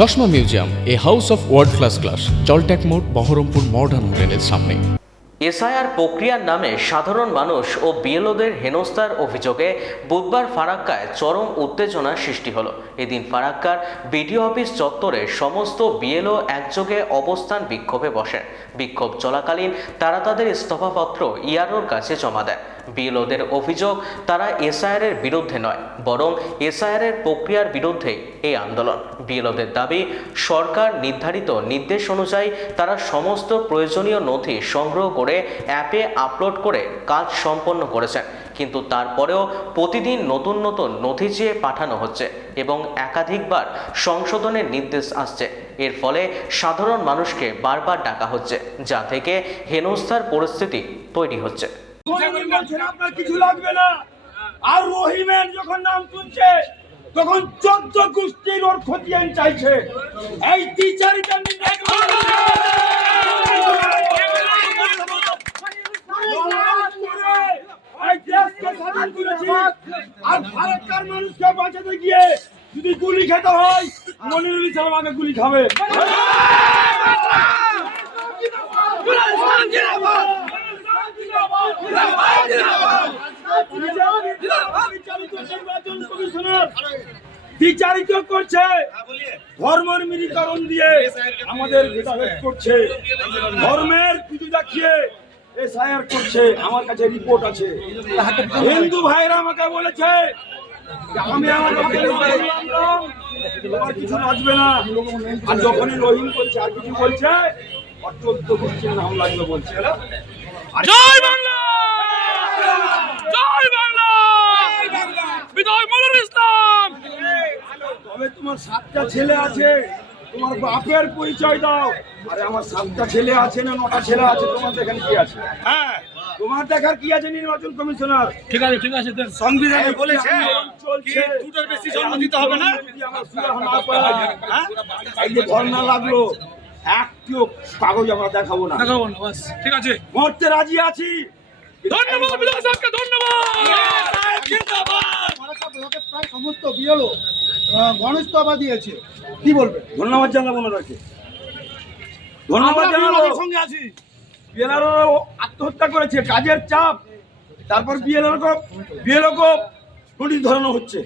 চশমা museum, a house of world class, জলট্যাক মোড়, বহরমপুর মডার্ন হোটেলের সামনে। এসআইআর প্রক্রিয়ার নামে সাধারণ মানুষ ও বিএলওদের হেনস্থার অভিযোগে বুধবার ফারাক্কায় চরম উত্তেজনা সৃষ্টি হলো। এদিন ফারাক্কার বিডিও অফিস চত্বরে সমস্ত বিএলও একযোগে অবস্থান বিক্ষোভে বসেন। বিক্ষোভ চলাকালীন তারা তাদের ইস্তফাপত্র ইআরওর কাছে জমা দেয়। বিএলওদের অভিযোগ, তারা এসআইআরের বিরুদ্ধে নয়, বরং এসআইআরের প্রক্রিয়ার বিরুদ্ধেই এই আন্দোলন। বিএলওদের দাবি, সরকার নির্ধারিত নির্দেশ অনুযায়ী তারা সমস্ত প্রয়োজনীয় নথি সংগ্রহ করে অ্যাপে আপলোড করে কাজ সম্পন্ন করেছেন, কিন্তু তারপরেও প্রতিদিন নতুন নতুন নথি চেয়ে পাঠানো হচ্ছে এবং একাধিকবার সংশোধনের নির্দেশ আসছে। এর ফলে সাধারণ মানুষকে বারবার ডাকা হচ্ছে, যা থেকে হেনস্থার পরিস্থিতি তৈরি হচ্ছে। আপনার কিছু লাগবে না। আর রহিমের যখন নাম শুনছে তখন 14 গোষ্ঠীর ওর খতিয়ান চাইছে। এই টিচারিটা আর ফারাক্কার মানুষকে বাঁচাতে গিয়ে যদি গুলি খেতে হয়, মনিরুল ইসলাম আগে গুলি খাবে। বিচারিত করছে, ধর্মের মিলিকরণ দিয়ে আমাদের ভেদাভেদ করছে, ধর্মের পুজো দেখিয়ে এসআইআর করছে। আমার কাছে রিপোর্ট আছে। হিন্দু ভাইরা আমাকে বলেছে আমি আমার কিছু আসবে না, আর যখনই রহিম করছে আর কিছু বলছে 14 গোষ্ঠীর নাম লাগবে বলছে। জয় বাংলা, জয় বাংলা, বিজয় মনিরুল ইসলাম। তবে তোমার 7টা ছেলে আছে, তোমার বাপের পরিচয় দাও। আরে আমার 7টা ছেলে আছে না 9টা ছেলে আছে, তোমার দেখার কি আছে? হ্যাঁ, তোমার দেখার কি আছে? নির্বাচন কমিশনার ঠিক আছে, ঠিক আছে, সংবিধানে বলেছে চলছে, দুটোর বেশি জন্ম দিতে হবে না। এই যে ধর্ণা লাগলো, একটিও কাগজ আমরা দেখাবো না, দেখাবো না, বাস ঠিক আছে। মরতে রাজি আছি। ধন্যবাদ বিধায়ক সাহেবকে, ধন্যবাদ। প্রায় সমস্ত বিএলও গণস্তফা দিয়েছে, কি বলবে? ধন্যবাদ জানাবো না রাখে, ধন্যবাদ জানাবো। সঙ্গে আছি। বিএলআরও আত্মহত্যা করেছে, কাজের চাপ। তারপর বিএলওকে নোটিশ ধরানো হচ্ছে।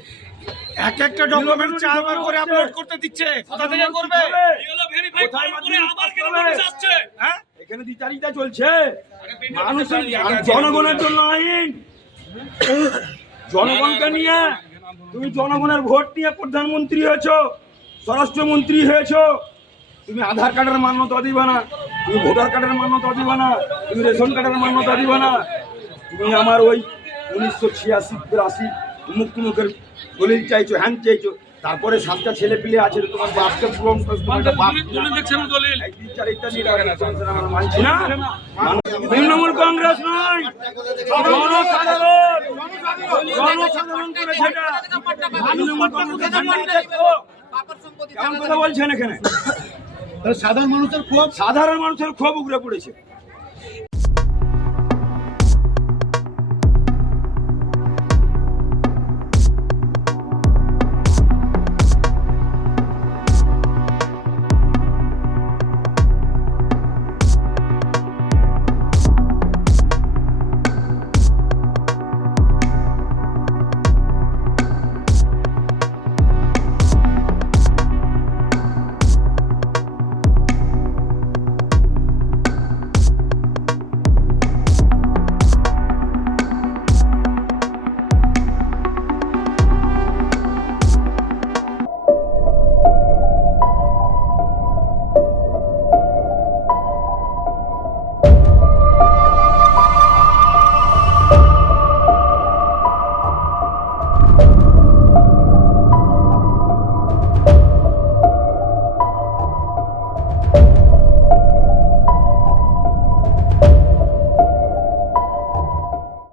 এক একটা ডকুমেন্ট 4 বার করে আপলোড করতে দিচ্ছে, কোথা থেকে করবে? বিএলও ভেরিফাই করে আবার কেন নোটিশ আসছে? হ্যাঁ, এখানে দ্বিচারিতা চলছে। মানুষের জনগণের জন্য আইন, জনগণকে নিয়ে। তুমি জনগণের ভোট নিয়ে প্রধানমন্ত্রী হয়েছো, স্বরাষ্ট্রমন্ত্রী হয়েছো, তুমি আধার কার্ডের মান্যতা দিবা না, তুমি ভোটার কার্ডের মান্যতা দিবা না, তুমি রেশন কার্ডের মান্যতা দিবা না। তুমি আমার ওই 1986-82 মুক্তিমুখের দলিল চাইছো, হ্যান্ড চাইছো। তারপরে 7টা ছেলে পিলে আছে, তোমার বাপকে পূরণ তৃণমূল কংগ্রেস নয়, জনসাধারণ করেছে এটা। কথা বলছেন এখানে, সাধারণ মানুষের ক্ষোভ উগড়ে পড়েছে।